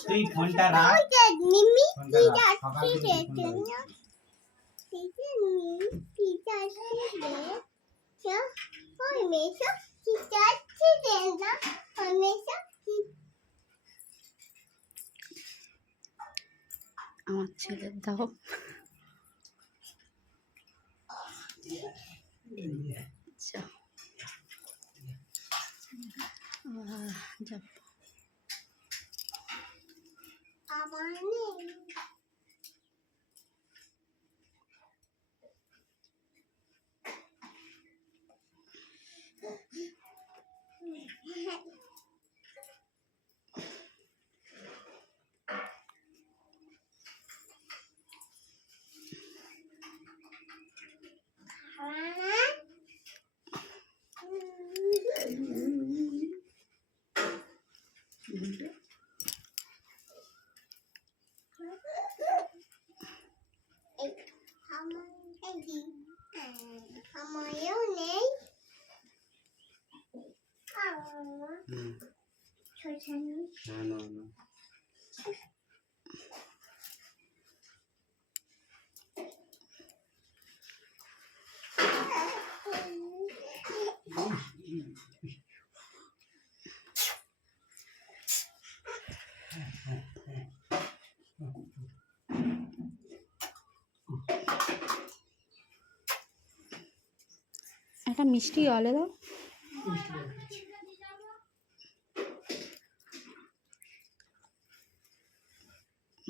তুই ফোনটা রাখ মিমি ফোনটা কি রাখ যাচ্ছে সকাল থেকে না ঠিক আছে মিমি কি যাচ্ছে না ওই মেশো কি যাচ্ছে না হমেশা আমার ছেলের দাও আচ্ছা যাব আমার নেই আমারও নেই একটা মিষ্টি অলে দাও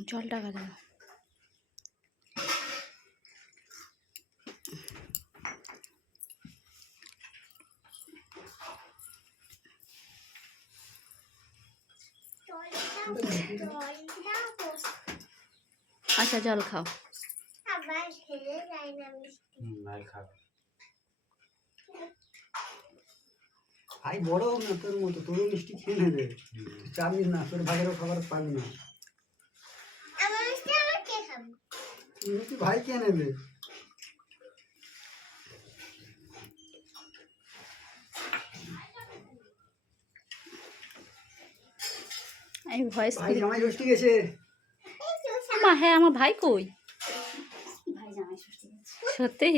জল টাকা দাও আচ্ছা জল খাও আবার খেলে যায় না মিষ্টি নাই খাবে ভাই বড় হোক না তোর মতো তোরও মিষ্টি খেয়ে নেবে চাবি না তোর ভাগেরও খাবার পাবি না আমার মিষ্টি আমার কে খাবে মিষ্টি ভাই খেয়ে নেবে আমি ভয়েস ভাই জামাই ষষ্ঠী গেছে মা হ্যাঁ আমার ভাই কই সত্যি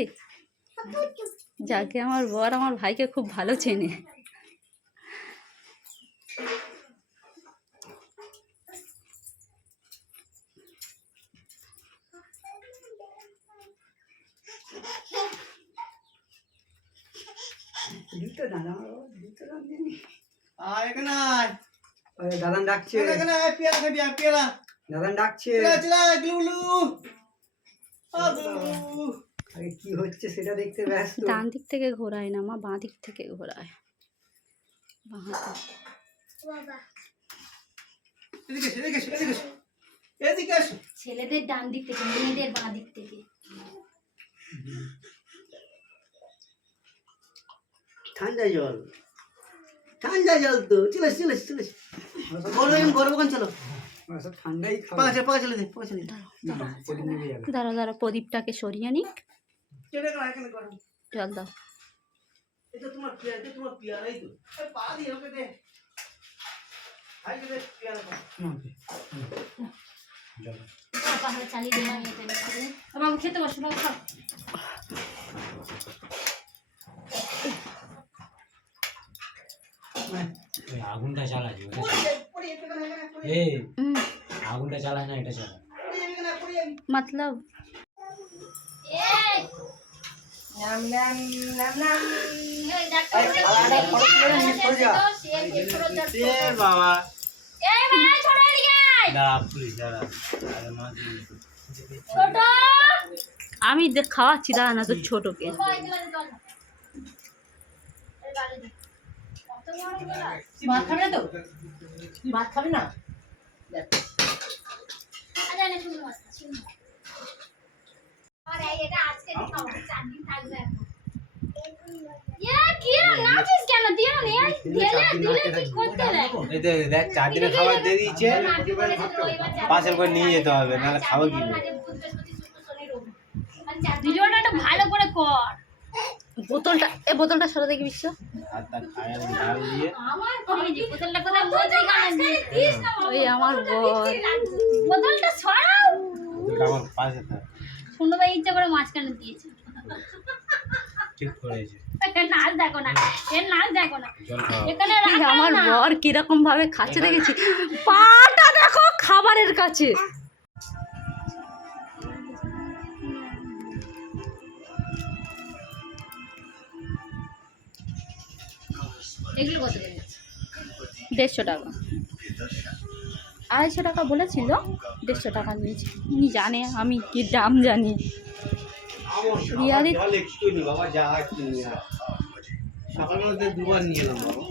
যাকে আমার বর আমার ভাইকে খুব ভালো চেনে দিতে দাদা দিতে দাঁড়িয়ে এখানে আয় দাদান ডাকছে এখানে আয় পেয়ারা খাবি আর পেয়ারা দাদান ডাকছে চলা গ্লুলু গ্লুলু আরে কি হচ্ছে সেটা দেখতে ব্যস্ত ডান দিক থেকে ঘোরায় না মা বাঁ দিক থেকে ঘোরায় বাঁ হাতে বাবা এদিকে এদিকে এদিকে এদিকে আসো ছেলেদের ডান দিক থেকে মেয়েদের বাঁ দিক থেকে ঠান্ডা জল তো চলে চলে গরম চলো সব ঠান্ডাই খাওয়া পাঁচ চলে দে দাঁড়া প্রদীপটাকে সরিয়ে নিক কেটে গেল এখানে করো জল দাও এটা তোমার পেয়ারাই তো পা দিয়ে ওকে দে ভাই কে দে পেয়ারা জল পাহাড়ে চালিয়ে দেওয়া বাবু খেতে বসো বাবু খাও আগুনটা চালাচ্ছি এই আগুনটা চালায় না এটা চালা মতলব বাবা আমি খাওয়াচ্ছি দাঁড়া না তোর ছোটকে ভাত খাবে না তো ভাত খাবে না দেখ 4 দিনের খাবার দিয়ে দিয়েছে পার্সেল করে নিয়ে যেতে হবে নাহলে খাবো কি ভিডিওটা একটু ভালো করে কর বোতলটা সরা দেখি বিশ্ব। ভাত আর খায় আর ডাল দিয়ে এই যে বোতলটা কোথায় মধ্যে গানে দিস না ওই আমার বর। বোতলটা ছড়াও। ওটা আমার পাশে থাক। সুন্দরভাবে ইচ্ছা করে মাঝখানে দিয়েছে। ঠিক করেছে। নাচ দেখো না, এর নাচ দেখো না। জল খাওয়া। এখানে এই রাখা আমার না। বর কিরকম ভাবে খাচ্ছে দেখেছি, পাটা দেখো খাবারের কাছে। এগুলো কত করে? 150 টাকা, 250 টাকা বলেছিল, 150 টাকা নিয়েছি। উনি জানে আমি কি দাম জানি। রিয়াদি জল একটু নি বাবা, যা একটু নিয়ে সকালবেলা দুবার নিয়ে এলাম বাবা।